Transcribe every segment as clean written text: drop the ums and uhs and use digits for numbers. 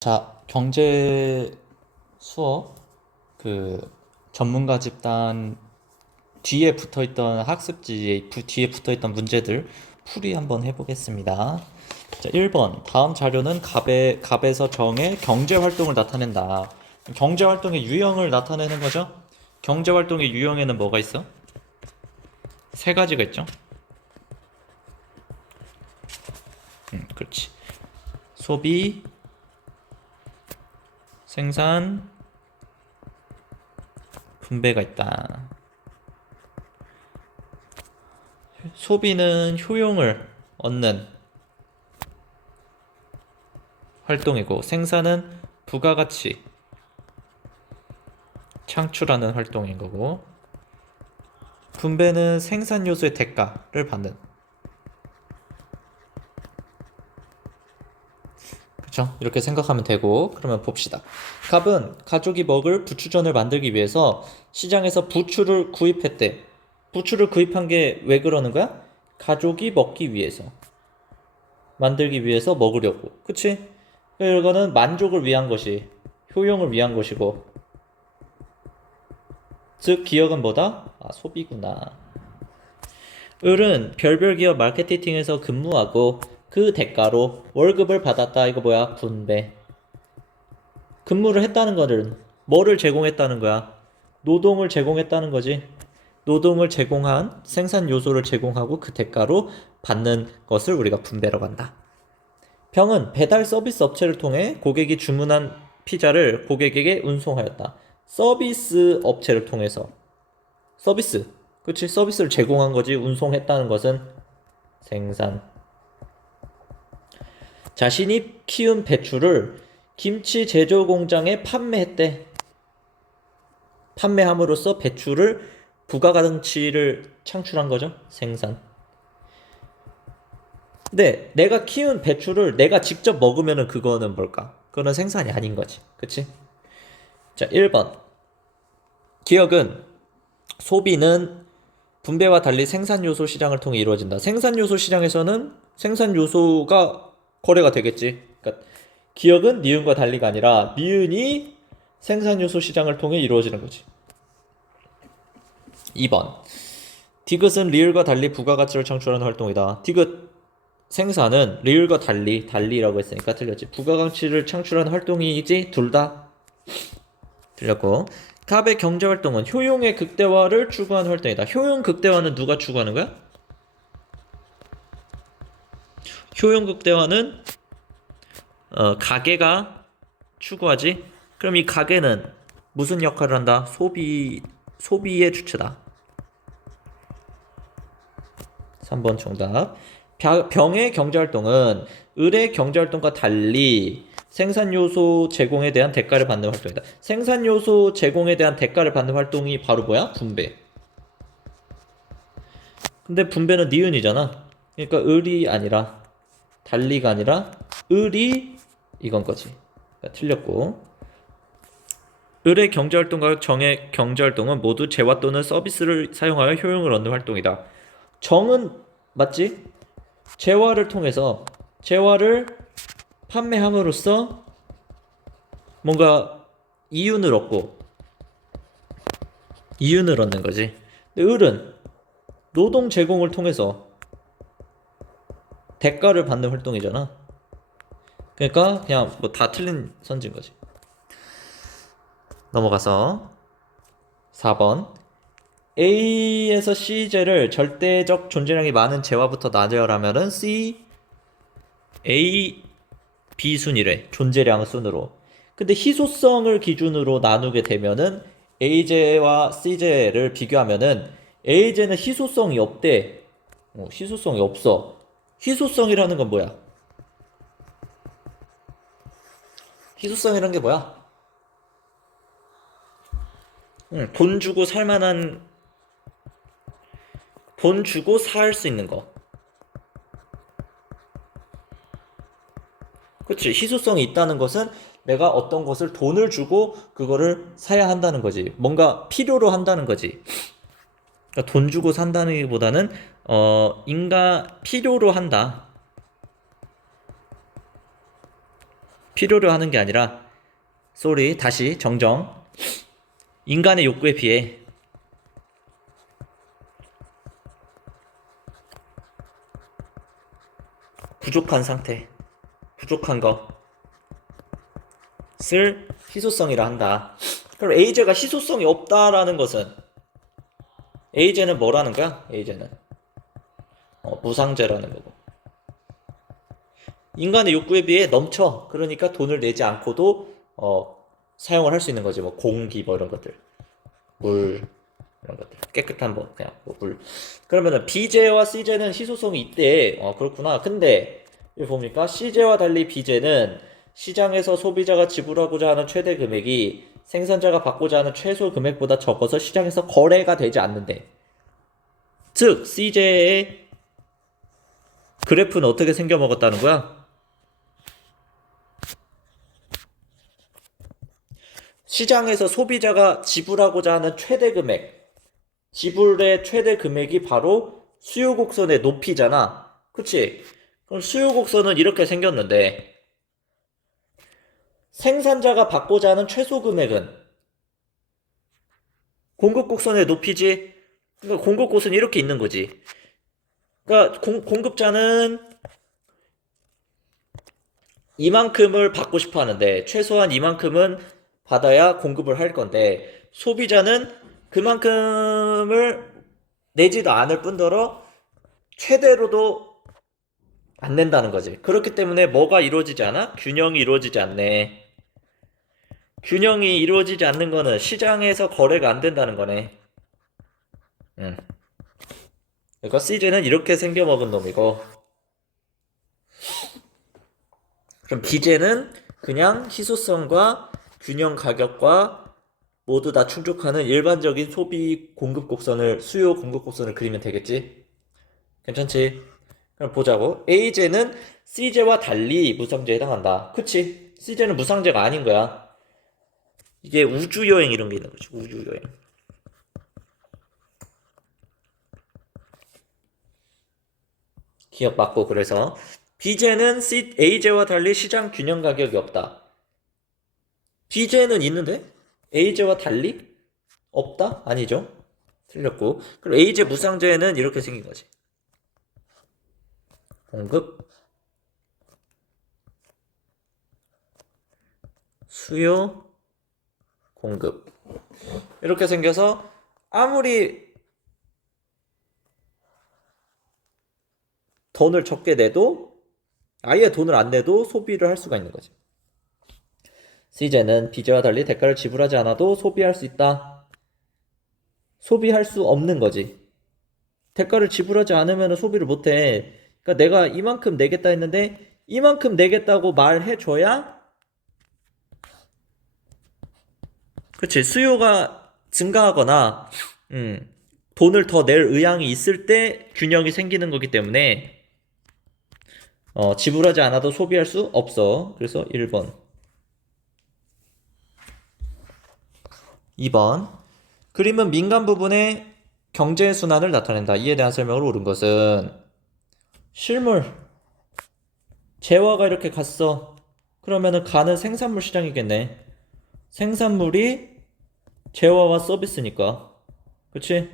자, 경제 수업 그 전문가 집단 뒤에 붙어있던 학습지에 뒤에 붙어있던 문제들 풀이 한번 해보겠습니다. 자, 1번 다음 자료는 갑에서 정의 경제 활동을 나타낸다. 경제 활동의 유형을 나타내는 거죠. 경제 활동의 유형에는 뭐가 있어? 세 가지가 있죠. 그렇지. 소비, 생산, 분배가 있다. 소비는 효용을 얻는 활동이고, 생산은 부가가치 창출하는 활동인 거고, 분배는 생산 요소의 대가를 받는. 그쵸? 이렇게 생각하면 되고, 그러면 봅시다. 갑은 가족이 먹을 부추전을 만들기 위해서 시장에서 부추를 구입했대. 부추를 구입한 게 왜 그러는 거야? 가족이 먹기 위해서. 만들기 위해서 먹으려고. 그치? 이거는 만족을 위한 것이, 효용을 위한 것이고, 즉 기억은 뭐다? 아, 소비구나. 을은 별별 기업 마케팅에서 근무하고 그 대가로 월급을 받았다. 이거 뭐야? 분배. 근무를 했다는 거는 뭐를 제공했다는 거야? 노동을 제공했다는 거지. 노동을 제공한 생산 요소를 제공하고 그 대가로 받는 것을 우리가 분배라고 한다. 병은 배달 서비스 업체를 통해 고객이 주문한 피자를 고객에게 운송하였다. 서비스 업체를 통해서. 서비스. 그치? 서비스를 제공한 거지. 운송했다는 것은 생산. 자신이 키운 배추를 김치 제조 공장에 판매했대. 판매함으로써 배추를 부가가치를 창출한 거죠. 생산. 근데 내가 키운 배추를 내가 직접 먹으면은 그거는 뭘까? 그거는 생산이 아닌 거지. 그치? 자, 1번. 기억은 소비는 분배와 달리 생산 요소 시장을 통해 이루어진다. 생산 요소 시장에서는 생산 요소가 거래가 되겠지. 그러니까 기억은 니은과 달리가 아니라 니은이 생산 요소 시장을 통해 이루어지는 거지. 2번. 디귿은 리을과 달리 부가가치를 창출하는 활동이다. 디귿 생산은 리을과 달리라고 했으니까 틀렸지. 부가가치를 창출하는 활동이지 둘 다 틀렸고. 갑의 경제활동은 효용의 극대화를 추구하는 활동이다. 효용 극대화는 누가 추구하는 거야? 효용 극대화는 가게가 추구하지. 그럼 이 가게는 무슨 역할을 한다? 소비의 주체다. 3번 정답. 병의 경제활동은 을의 경제활동과 달리 생산요소 제공에 대한 대가를 받는 활동이다. 생산요소 제공에 대한 대가를 받는 활동이 바로 뭐야? 분배. 근데 분배는 니은이잖아. 그러니까 을이 아니라 달리가 아니라 을이 이건 거지. 그러니까 틀렸고. 을의 경제활동과 정의 경제활동은 모두 재화 또는 서비스를 사용하여 효용을 얻는 활동이다. 정은 맞지? 재화를 통해서 재화를 판매함으로써 뭔가 이윤을 얻고 이윤을 얻는 거지. 근데 을은 노동 제공을 통해서 대가를 받는 활동이잖아. 그러니까 그냥 뭐 다 틀린 선지인 거지. 넘어가서 4번. A에서 C제를 절대적 존재량이 많은 재화부터 나열하면은 A, B 순위래. 존재량 순으로. 근데 희소성을 기준으로 나누게 되면은 A제와 C제를 비교하면은 A제는 희소성이 없대. 희소성이 없어. 희소성이라는 건 뭐야? 희소성이라는 게 뭐야? 돈 주고 살 만한, 돈 주고 살 수 있는 거. 그치? 희소성이 있다는 것은 내가 어떤 것을 돈을 주고 그거를 사야 한다는 거지. 뭔가 필요로 한다는 거지. 그러니까 돈 주고 산다는 보다는 인간 필요로 한다. 필요로 하는 게 아니라 다시 정정. 인간의 욕구에 비해 부족한 상태, 부족한 것을 희소성이라 한다. 그럼 에이제가 희소성이 없다라는 것은 에이제는 뭐라는 거야? 에이제는 무상제라는 거고. 인간의 욕구에 비해 넘쳐. 그러니까 돈을 내지 않고도 사용을 할 수 있는 거지. 뭐 공기 뭐 이런 것들, 물 이런 것들, 깨끗한 그냥 물. 그러면은 B제와 C제는 희소성이 있대. 그렇구나. 근데 여기 봅니까? C제와 달리 B제는 시장에서 소비자가 지불하고자 하는 최대 금액이 생산자가 받고자 하는 최소 금액보다 적어서 시장에서 거래가 되지 않는데. 즉 C제의 그래프는 어떻게 생겨먹었다는 거야? 시장에서 소비자가 지불하고자 하는 최대 금액, 지불의 최대 금액이 바로 수요 곡선의 높이잖아. 그치? 그럼 수요 곡선은 이렇게 생겼는데 생산자가 받고자 하는 최소 금액은 공급 곡선의 높이지. 그러니까 공급 곡선이 이렇게 있는 거지. 그러니까 공급자는 이만큼을 받고 싶어 하는데 최소한 이만큼은 받아야 공급을 할 건데 소비자는 그만큼을 내지도 않을 뿐더러 최대로도 안 낸다는 거지. 그렇기 때문에 뭐가 이루어지지 않아? 균형이 이루어지지 않네. 균형이 이루어지지 않는 거는 시장에서 거래가 안 된다는 거네. 그러니까 C제는 이렇게 생겨먹은 놈이고, 그럼 B제는 그냥 희소성과 균형 가격과 모두 다 충족하는 일반적인 소비 공급 곡선을, 수요 공급 곡선을 그리면 되겠지? 괜찮지? 그럼 보자고. A제는 C제와 달리 무상제에 해당한다. 그치? C제는 무상제가 아닌 거야. 이게 우주여행 이런 게 있는 거지. 우주여행. 기억 맞고. 그래서 B제는 A제와 달리 시장 균형 가격이 없다. B제는 있는데 A제와 달리 없다? 아니죠? 틀렸고. 그럼 A제 무상제는 이렇게 생긴 거지. 공급, 수요, 공급. 이렇게 생겨서 아무리 돈을 적게 내도 아예 돈을 안 내도 소비를 할 수가 있는 거지. C제는 B제와 달리 대가를 지불하지 않아도 소비할 수 있다. 소비할 수 없는 거지. 대가를 지불하지 않으면 소비를 못해. 그러니까 내가 이만큼 내겠다 했는데 이만큼 내겠다고 말해줘야, 그치, 수요가 증가하거나 돈을 더 낼 의향이 있을 때 균형이 생기는 거기 때문에 지불하지 않아도 소비할 수 없어. 그래서 1번. 2번. 그림은 민간 부분의 경제 순환을 나타낸다. 이에 대한 설명을 옳은 것은 실물, 재화가 이렇게 갔어. 그러면은 가는 생산물 시장이겠네. 생산물이 재화와 서비스니까. 그치?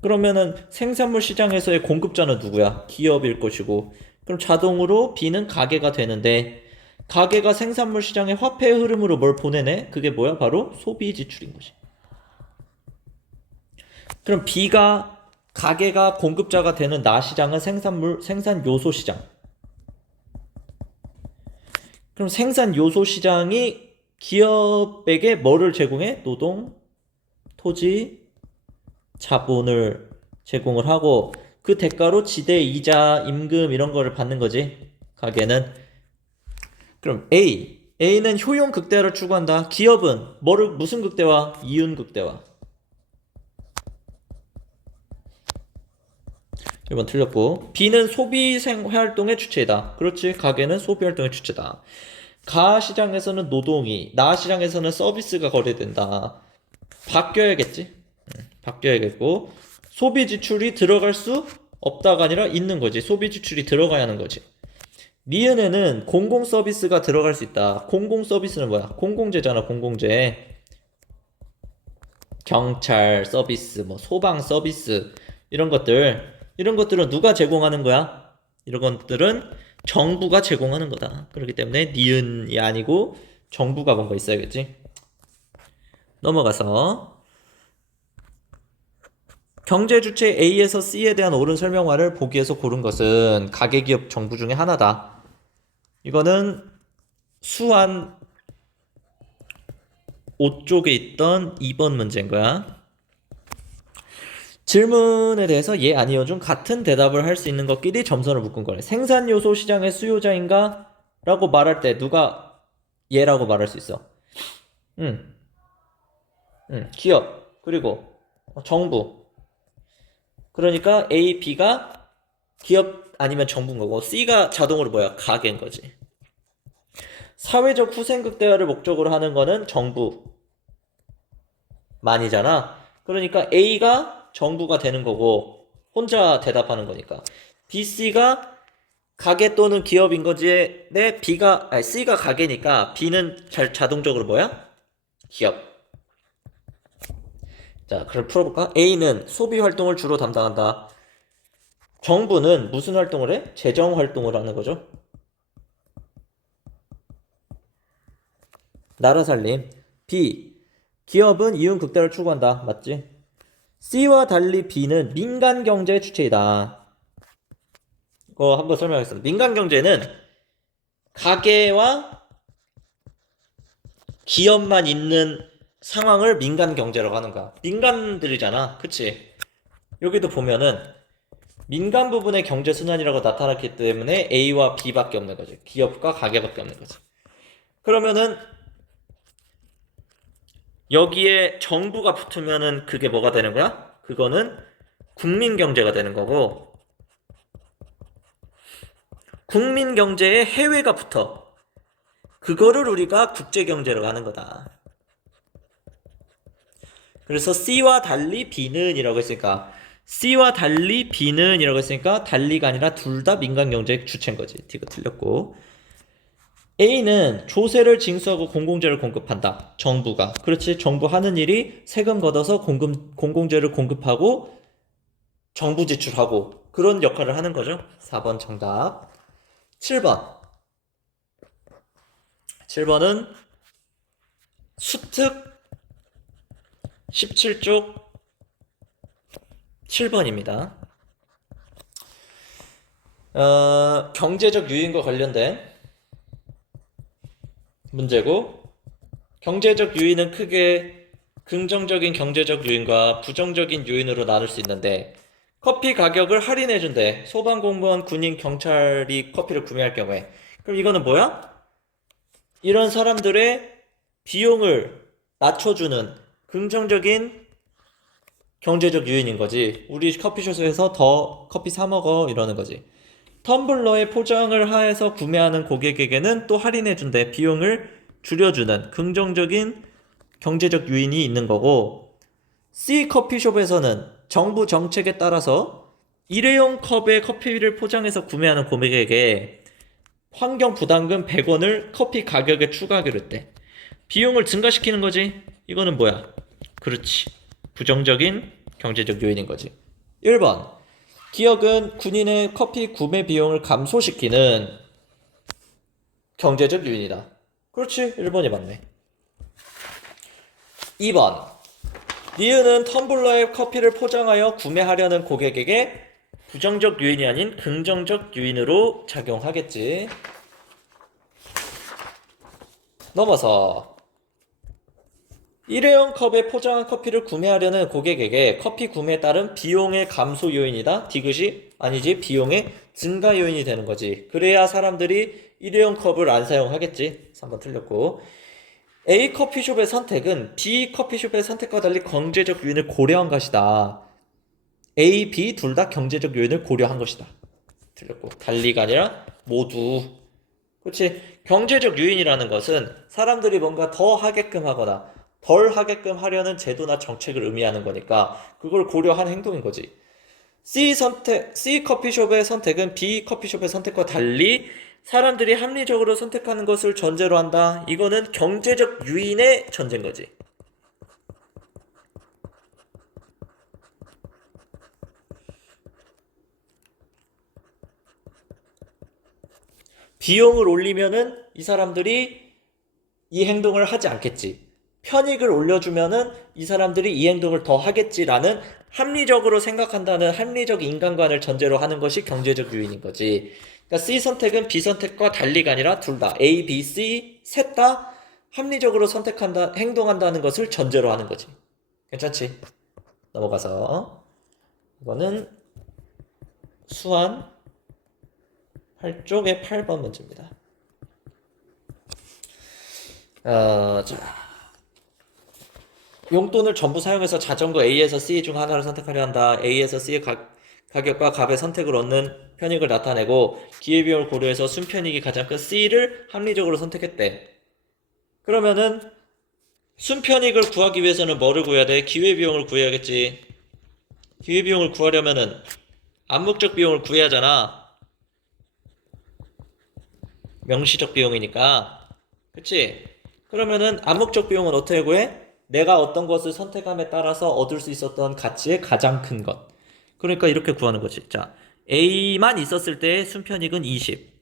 그러면은 생산물 시장에서의 공급자는 누구야? 기업일 것이고. 그럼 자동으로 B는 가계가 되는데, 가계가 생산물 시장의 화폐 흐름으로 뭘 보내네? 그게 뭐야? 바로 소비 지출인 거지. 그럼 가계가 공급자가 되는 나 시장은 생산 요소 시장. 그럼 생산 요소 시장이 기업에게 뭐를 제공해? 노동, 토지, 자본을 제공을 하고 그 대가로 지대, 이자, 임금 이런 거를 받는 거지. 가계는. 그럼 A는 효용 극대화를 추구한다. 기업은 무슨 극대화? 이윤 극대화. 1번 틀렸고. B는 소비 활동의 주체이다. 그렇지. 가계는 소비 활동의 주체다. 가 시장에서는 노동이, 나 시장에서는 서비스가 거래된다. 바뀌어야겠지. 바뀌어야겠고, 소비 지출이 들어갈 수 없다가 아니라 있는 거지. 소비 지출이 들어가야 하는 거지. 니은에는 공공 서비스가 들어갈 수 있다. 공공 서비스는 뭐야? 공공재잖아, 공공재. 경찰 서비스, 뭐 소방 서비스 이런 것들은 누가 제공하는 거야? 이런 것들은 정부가 제공하는 거다. 그렇기 때문에 니은이 아니고 정부가 뭔가 있어야겠지. 넘어가서 경제 주체 A에서 C에 대한 옳은 설명화를 보기에서 고른 것은 가계기업 정부 중에 하나다. 이거는 수한 5쪽에 있던 2번 문제인 거야. 질문에 대해서 예, 아니요 중 같은 대답을 할 수 있는 것끼리 점선을 묶은 거래. 생산 요소 시장의 수요자인가? 라고 말할 때 누가 예라고 말할 수 있어? 기업, 그리고 정부. 그러니까 A, B가 기업 아니면 정부인 거고 C가 자동으로 뭐야? 가계인 거지. 사회적 후생극대화를 목적으로 하는 거는 정부만이잖아. 그러니까 A가 정부가 되는 거고 혼자 대답하는 거니까 B, C가 가계 또는 기업인 거지. 내 C가 가계니까 B는 자동적으로 뭐야? 기업. 자, 그럼 풀어볼까? A는 소비 활동을 주로 담당한다. 정부는 무슨 활동을 해? 재정 활동을 하는 거죠. 나라 살림. B. 기업은 이윤 극대화를 추구한다. 맞지? C와 달리 B는 민간 경제의 주체이다. 이거 한번 설명하겠습니다. 민간 경제는 가계와 기업만 있는 상황을 민간 경제라고 하는 거야. 민간들이잖아. 그치? 여기도 보면은 민간 부분의 경제 순환이라고 나타났기 때문에 A와 B밖에 없는 거지. 기업과 가계밖에 없는 거지. 그러면은 여기에 정부가 붙으면은 그게 뭐가 되는 거야? 그거는 국민 경제가 되는 거고 국민 경제에 해외가 붙어. 그거를 우리가 국제 경제라고 하는 거다. 그래서 C와 달리 B는 이라고 했으니까 C와 달리 B는 이라고 했으니까 달리가 아니라 둘 다 민간 경제 주체인 거지. D가 틀렸고 A는 조세를 징수하고 공공재를 공급한다. 정부가. 그렇지. 정부 하는 일이 세금 걷어서 공공재를 공급하고 정부 지출하고 그런 역할을 하는 거죠. 4번 정답. 7번. 7번은 수특 17쪽 7번입니다. 경제적 유인과 관련된 문제고 경제적 유인은 크게 긍정적인 경제적 유인과 부정적인 유인으로 나눌 수 있는데 커피 가격을 할인해준대. 소방공무원, 군인, 경찰이 커피를 구매할 경우에. 그럼 이거는 뭐야? 이런 사람들의 비용을 낮춰주는 긍정적인 경제적 유인인 거지. 우리 커피숍에서 더 커피 사 먹어 이러는 거지. 텀블러에 포장을 하여서 구매하는 고객에게는 또 할인해준대. 비용을 줄여주는 긍정적인 경제적 유인이 있는 거고 C 커피숍에서는 정부 정책에 따라서 일회용 컵에 커피를 포장해서 구매하는 고객에게 환경 부담금 100원을 커피 가격에 추가하기로 했대. 비용을 증가시키는 거지. 이거는 뭐야? 그렇지. 부정적인 경제적 요인인 거지. 1번. 기업은 군인의 커피 구매 비용을 감소시키는 경제적 요인이다. 그렇지. 1번이 맞네. 2번. 니은은 텀블러에 커피를 포장하여 구매하려는 고객에게 부정적 요인이 아닌 긍정적 요인으로 작용하겠지. 넘어서 일회용 컵에 포장한 커피를 구매하려는 고객에게 커피 구매에 따른 비용의 감소 요인이다. 디귿이 아니지. 비용의 증가 요인이 되는 거지. 그래야 사람들이 일회용 컵을 안 사용하겠지. 3번 틀렸고 A 커피숍의 선택은 B 커피숍의 선택과 달리 경제적 요인을 고려한 것이다. A, B 둘 다 경제적 요인을 고려한 것이다. 틀렸고 달리가 아니라 모두. 그렇지. 경제적 요인이라는 것은 사람들이 뭔가 더 하게끔 하거나 덜 하게끔 하려는 제도나 정책을 의미하는 거니까 그걸 고려한 행동인 거지. C 커피숍의 선택은 B 커피숍의 선택과 달리 사람들이 합리적으로 선택하는 것을 전제로 한다. 이거는 경제적 유인의 전제인 거지. 비용을 올리면은 이 사람들이 이 행동을 하지 않겠지. 편익을 올려주면은 이 사람들이 이 행동을 더 하겠지라는 합리적으로 생각한다는 합리적 인간관을 전제로 하는 것이 경제적 유인인 거지. 그러니까 C 선택은 B 선택과 달리가 아니라 둘 다 A, B, C 셋 다 합리적으로 선택한다, 행동한다는 것을 전제로 하는 거지. 괜찮지? 넘어가서 이거는 수한 8쪽의 8번 문제입니다. 용돈을 전부 사용해서 자전거 A에서 C 중 하나를 선택하려 한다. A에서 C의 가격과 값의 선택을 얻는 편익을 나타내고 기회비용을 고려해서 순편익이 가장 큰 C를 합리적으로 선택했대. 그러면은 순편익을 구하기 위해서는 뭐를 구해야 돼? 기회비용을 구해야겠지. 기회비용을 구하려면은 암묵적 비용을 구해야 하잖아. 명시적 비용이니까. 그치? 그러면은 암묵적 비용은 어떻게 구해? 내가 어떤 것을 선택함에 따라서 얻을 수 있었던 가치의 가장 큰 것. 그러니까 이렇게 구하는 거지. 자, A만 있었을 때 순편익은 20.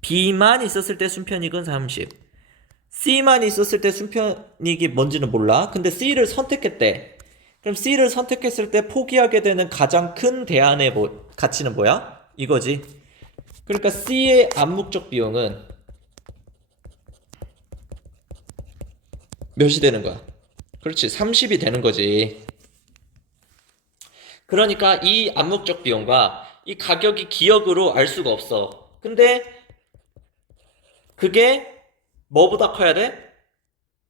B만 있었을 때 순편익은 30. C만 있었을 때 순편익이 뭔지는 몰라. 근데 C를 선택했대. 그럼 C를 선택했을 때 포기하게 되는 가장 큰 대안의 가치는 뭐야? 이거지. 그러니까 C의 암묵적 비용은 몇이 되는 거야? 그렇지, 30이 되는 거지. 그러니까 이 암묵적 비용과 이 가격이 기억으로 알 수가 없어. 근데 그게 뭐보다 커야 돼?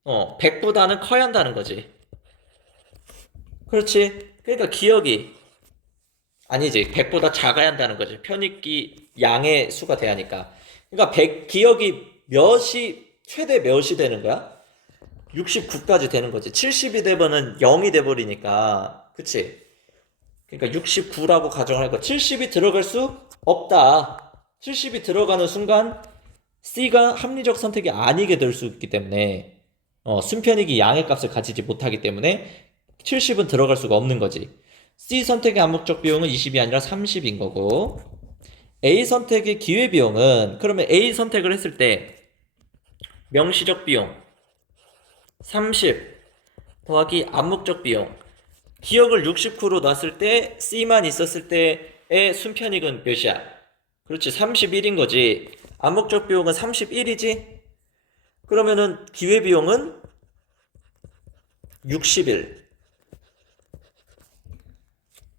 100보다는 커야 한다는 거지. 그렇지. 그러니까 기억이 아니지. 100보다 작아야 한다는 거지. 편익기 양의 수가 돼야니까. 그러니까 100 기억이 최대 몇이 되는 거야? 69까지 되는 거지. 70이 되면은 0이 돼버리니까. 그치? 그러니까 69라고 가정하니까 70이 들어갈 수 없다. 70이 들어가는 순간 C가 합리적 선택이 아니게 될 수 있기 때문에 순편익이 양의 값을 가지지 못하기 때문에 70은 들어갈 수가 없는 거지. C 선택의 암묵적 비용은 20이 아니라 30인 거고, A 선택의 기회비용은 그러면 A 선택을 했을 때 명시적 비용 30 더하기 암묵적 비용, 기억을 69로 놨을 때 C만 있었을 때의 순편익은 몇이야? 그렇지, 31인 거지. 암묵적 비용은 31이지. 그러면은 기회비용은 61.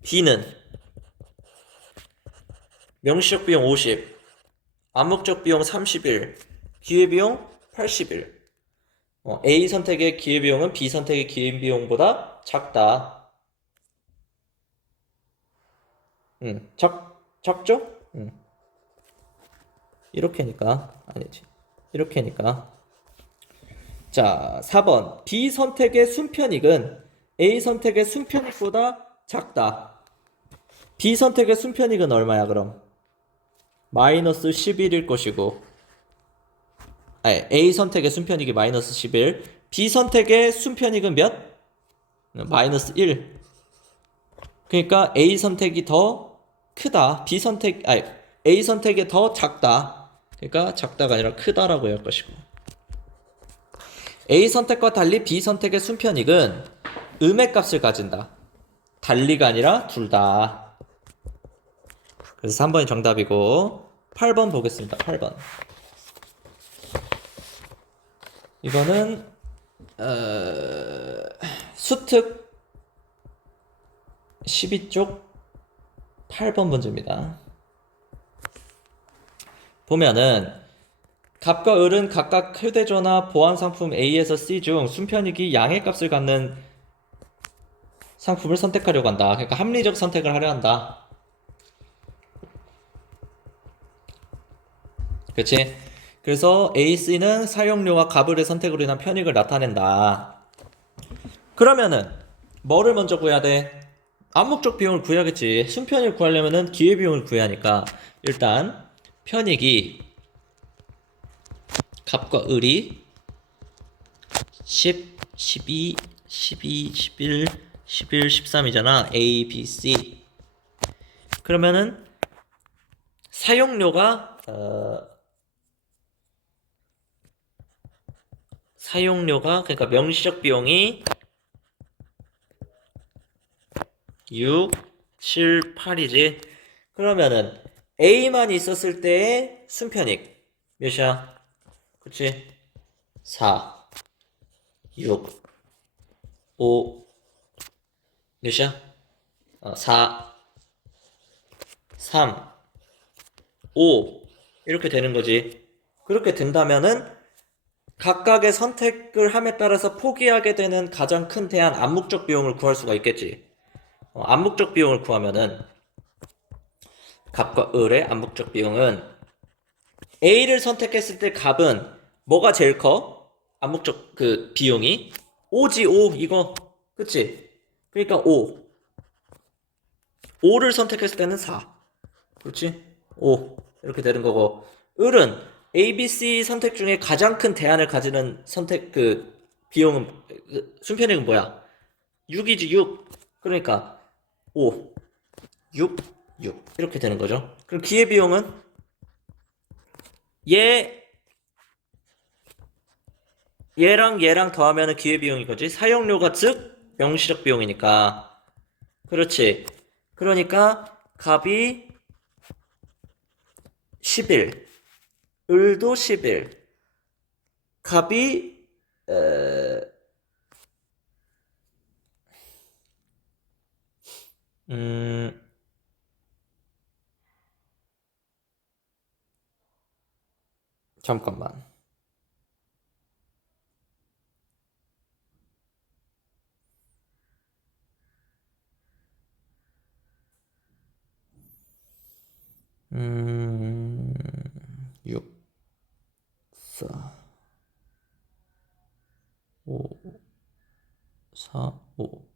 B는 명시적 비용 50, 암묵적 비용 31, 기회비용 81. A 선택의 기회비용은 B 선택의 기회비용보다 작다. 작죠? 이렇게니까 아니지. 이렇게니까. 자, 4번. B 선택의 순편익은 A 선택의 순편익보다 작다. B 선택의 순편익은 얼마야, 그럼? 마이너스 11일 것이고, A 선택의 순편익이 마이너스 11, B 선택의 순편익은 몇? 마이너스 1. 그러니까 A 선택이 더 크다. A 선택이 더 작다. 그러니까 작다가 아니라 크다라고 할 것이고. A 선택과 달리 B 선택의 순편익은 음의 값을 가진다. 달리가 아니라 둘 다. 그래서 3번이 정답이고, 8번 보겠습니다. 8번. 이거는 수특 12쪽 8번 문제입니다. 보면은 값과 을은 각각 휴대전화 보안상품 A에서 C 중 순편익이 양의 값을 갖는 상품을 선택하려고 한다. 그러니까 합리적 선택을 하려 한다. 그치? 그래서 A, C는 사용료와 가불의 선택으로 인한 편익을 나타낸다. 그러면은 뭐를 먼저 구해야 돼? 암묵적 비용을 구해야겠지. 순편익을 구하려면은 기회비용을 구해야 하니까 일단 편익이 갑과 을이 10, 12, 12, 11, 11, 13이잖아. A, B, C. 그러면은 사용료가 그러니까 명시적 비용이 6, 7, 8이지. 그러면은 A만 있었을 때의 순편익 몇이야? 그치? 4, 6, 5 몇이야? 4, 3, 5 이렇게 되는 거지. 그렇게 된다면은 각각의 선택을 함에 따라서 포기하게 되는 가장 큰 대안 암묵적 비용을 구할 수가 있겠지. 암묵적 비용을 구하면은 갑과 을의 암묵적 비용은 A를 선택했을 때 갑은 뭐가 제일 커? 암묵적 그 비용이 5지 5 이거 그치? 그러니까 5를 선택했을 때는 4 그렇지? 5 이렇게 되는 거고 을은 A, B, C 선택 중에 가장 큰 대안을 가지는 선택 그 비용은 순편익은 뭐야? 6이지 6 그러니까 5 6 6 이렇게 되는 거죠. 그럼 기회비용은 얘랑 얘랑 더하면 기회비용인 거지. 사용료가 즉 명시적 비용이니까. 그렇지. 그러니까 갑이 10일, 을도 10일. 갑이 잠깐만. 6, 4, 5, 4, 5.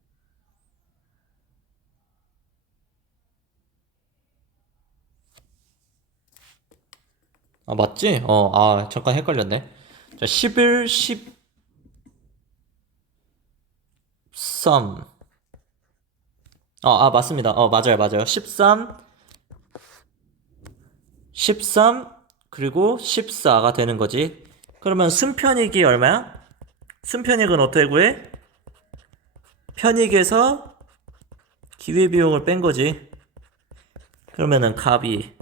아, 맞지? 잠깐 헷갈렸네. 자, 11, 13. 맞습니다. 맞아요. 13, 13, 그리고 14가 되는 거지. 그러면 순편익이 얼마야? 순편익은 어떻게 구해? 편익에서 기회비용을 뺀 거지. 그러면은 갑이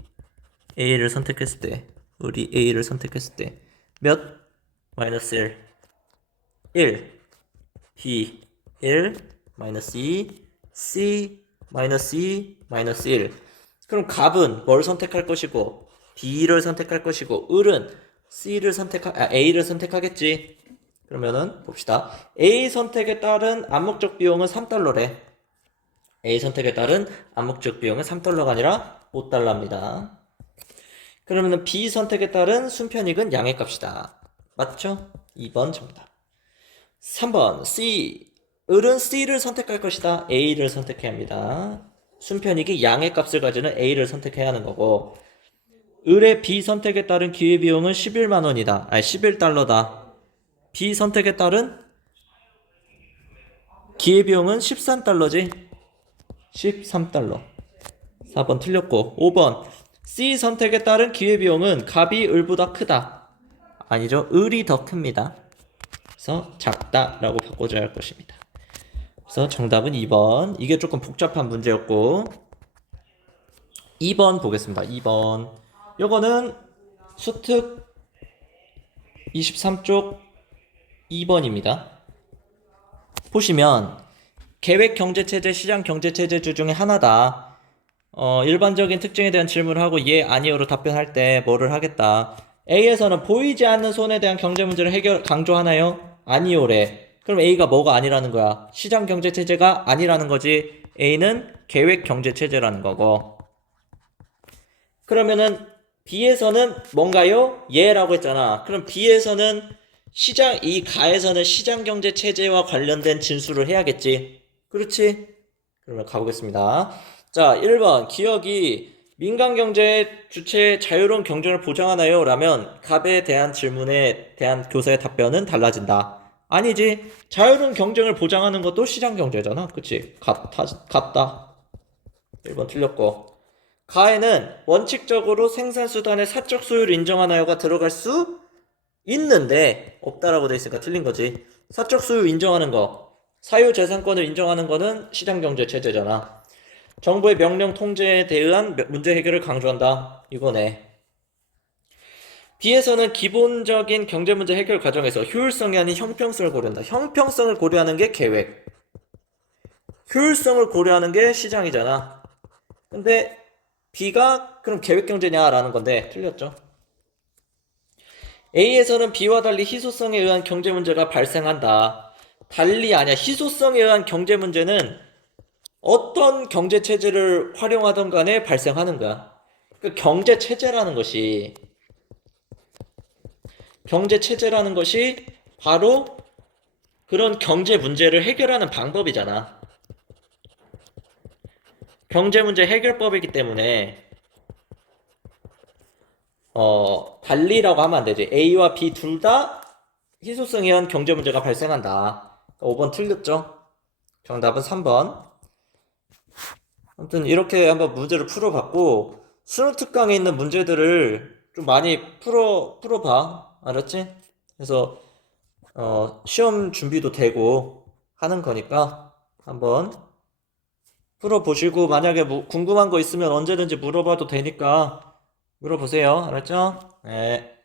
A를 선택했을 때, 우리 A를 선택했을 때, 몇? 마이너스 1. 1. B 1, 마이너스 2, C, 마이너스 2, 마이너스 1. 그럼 갑은 뭘 선택할 것이고, B를 선택할 것이고, 을은 A를 선택하겠지. 그러면은 봅시다. A 선택에 따른 암묵적 비용은 3달러래. A 선택에 따른 암묵적 비용은 3달러가 아니라 5달러입니다. 그러면은 B 선택에 따른 순편익은 양의 값이다. 맞죠? 2번 정답. 3번 C. 을은 C를 선택할 것이다. A를 선택해야 합니다. 순편익이 양의 값을 가지는 A를 선택해야 하는 거고, 을의 B 선택에 따른 기회비용은 11만 원이다. 11달러다. B 선택에 따른 기회비용은 13달러지. 13달러. 4번 틀렸고, 5번 C 선택에 따른 기회비용은 갑이 을보다 크다. 아니죠. 을이 더 큽니다. 그래서 작다라고 바꿔줘야 할 것입니다. 그래서 정답은 2번. 이게 조금 복잡한 문제였고, 2번 보겠습니다. 2번. 요거는 수특 23쪽 2번입니다. 보시면 계획경제체제, 시장경제체제주 중에 하나다. 일반적인 특징에 대한 질문을 하고 예, 아니요로 답변할 때 뭐를 하겠다. A에서는 보이지 않는 손에 대한 경제 문제를 강조하나요? 아니요래. 그럼 A가 뭐가 아니라는 거야? 시장경제체제가 아니라는 거지. A는 계획경제체제라는 거고. 그러면은 B에서는 뭔가요? 예라고 했잖아. 그럼 B에서는 이 가에서는 시장경제체제와 관련된 진술을 해야겠지. 그렇지? 그러면 가보겠습니다. 자, 1번 기억이 민간 경제의 주체 자유로운 경쟁을 보장하나요? 라면 갑에 대한 질문에 대한 교사의 답변은 달라진다. 아니지. 자유로운 경쟁을 보장하는 것도 시장 경제잖아. 그치? 같다. 1번 틀렸고. 가에는 원칙적으로 생산수단의 사적 소유를 인정하나요가 들어갈 수 있는데 없다라고 돼 있으니까 틀린 거지. 사적 소유 인정하는 거, 사유재산권을 인정하는 거는 시장경제 체제잖아. 정부의 명령 통제에 대한 문제 해결을 강조한다. 이거네. B에서는 기본적인 경제 문제 해결 과정에서 효율성이 아닌 형평성을 고려한다. 형평성을 고려하는 게 계획, 효율성을 고려하는 게 시장이잖아. 근데 B가 그럼 계획 경제냐라는 건데 틀렸죠. A에서는 B와 달리 희소성에 의한 경제 문제가 발생한다. 달리 아니야. 희소성에 의한 경제 문제는 어떤 경제 체제를 활용하던 간에 발생하는 거야. 그 경제 체제라는 것이 바로 그런 경제 문제를 해결하는 방법이잖아. 경제 문제 해결법이기 때문에 달리라고 하면 안 되지. A와 B 둘 다 희소성에 의한 경제 문제가 발생한다. 5번 틀렸죠? 정답은 3번. 아무튼 이렇게 한번 문제를 풀어봤고 수능 특강에 있는 문제들을 좀 많이 풀어봐. 알았지? 그래서 시험 준비도 되고 하는 거니까 한번 풀어보시고 만약에 뭐 궁금한 거 있으면 언제든지 물어봐도 되니까 물어보세요. 알았죠? 네.